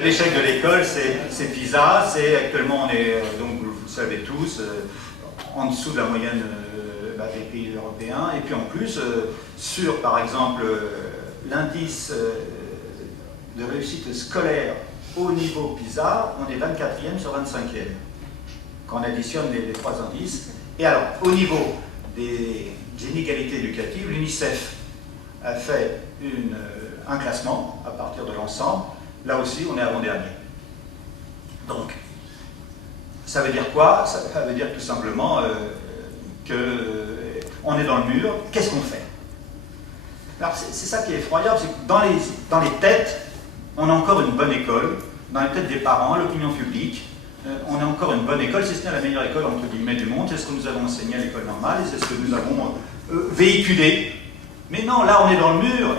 L'échec de l'école, c'est PISA, actuellement on est, donc vous le savez tous, en dessous de la moyenne des pays européens, et puis en plus, sur par exemple l'indice de réussite scolaire au niveau PISA, on est 24e sur 25e, quand on additionne les trois indices. Et alors, au niveau des inégalités éducatives, l'UNICEF a fait un classement à partir de l'ensemble. Là aussi, on est avant-dernier. Donc, ça veut dire quoi? Ça veut dire tout simplement qu'on est dans le mur. Qu'est-ce qu'on fait? Alors, c'est ça qui est effroyable, c'est que dans les têtes, on a encore une bonne école, dans les têtes des parents, l'opinion publique, on a encore une bonne école, si ce n'est la meilleure école entre guillemets du monde, c'est ce que nous avons enseigné à l'école normale, et c'est ce que nous avons véhiculé. Mais non, là on est dans le mur,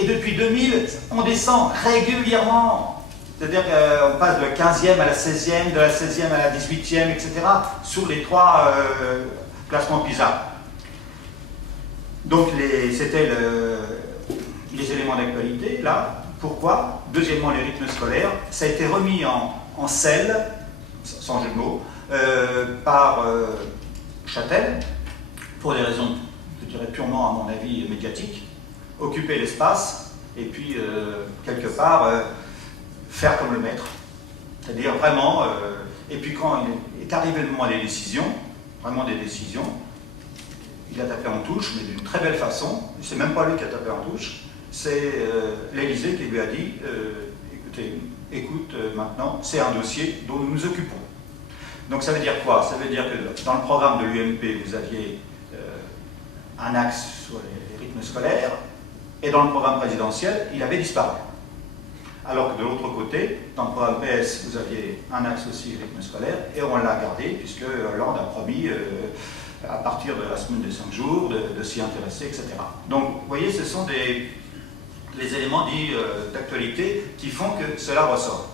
et depuis 2000, on descend régulièrement. C'est-à-dire qu'on passe de la 15e à la 16e, de la 16e à la 18e, etc., sur les trois classements PISA. Donc c'était les éléments d'actualité, là. Pourquoi? Deuxièmement, les rythmes scolaires. Ça a été remis en selle, sans jeu de mots, par Châtel, pour des raisons, je dirais purement, à mon avis, médiatiques. Occuper l'espace, et puis, quelque part, faire comme le maître. C'est-à-dire vraiment... et puis quand il est arrivé le moment des décisions, vraiment des décisions, il a tapé en touche, mais d'une très belle façon. C'est même pas lui qui a tapé en touche, c'est l'Élysée qui lui a dit écoute, maintenant, c'est un dossier dont nous nous occupons. Donc ça veut dire quoi? Ça veut dire que dans le programme de l'UMP, vous aviez un axe sur les rythmes scolaires, et dans le programme présidentiel, il avait disparu. Alors que de l'autre côté, dans le programme PS, vous aviez un axe aussi, rythme scolaire, et on l'a gardé, puisque Hollande a promis, à partir de la semaine des 5 jours, de s'y intéresser, etc. Donc, vous voyez, ce sont les éléments dits d'actualité qui font que cela ressort.